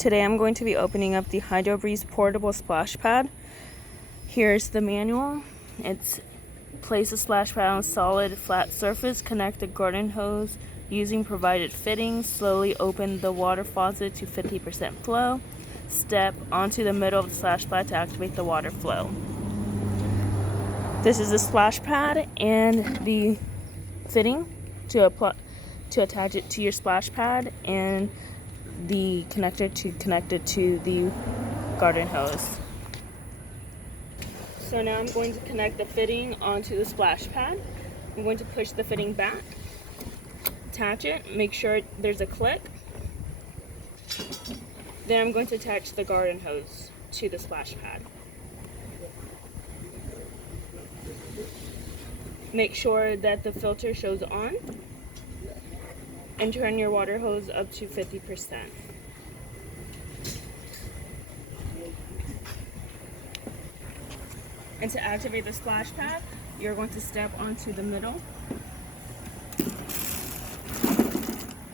Today I'm going to be opening up the Hydro Breeze portable splash pad. Here's the manual. It's place a splash pad on a solid flat surface, connect the garden hose using provided fittings, slowly open the water faucet to 50% flow, step onto the middle of the splash pad to activate the water flow. This is the splash pad and the fitting to attach it to your splash pad, and the connector to connect it to the garden hose. So now I'm going to connect the fitting onto the splash pad. I'm going to push the fitting back, attach it, make sure there's a clip. Then I'm going to attach the garden hose to the splash pad. Make sure that the filter shows on, and turn your water hose up to 50%. And to activate the splash pad, you're going to step onto the middle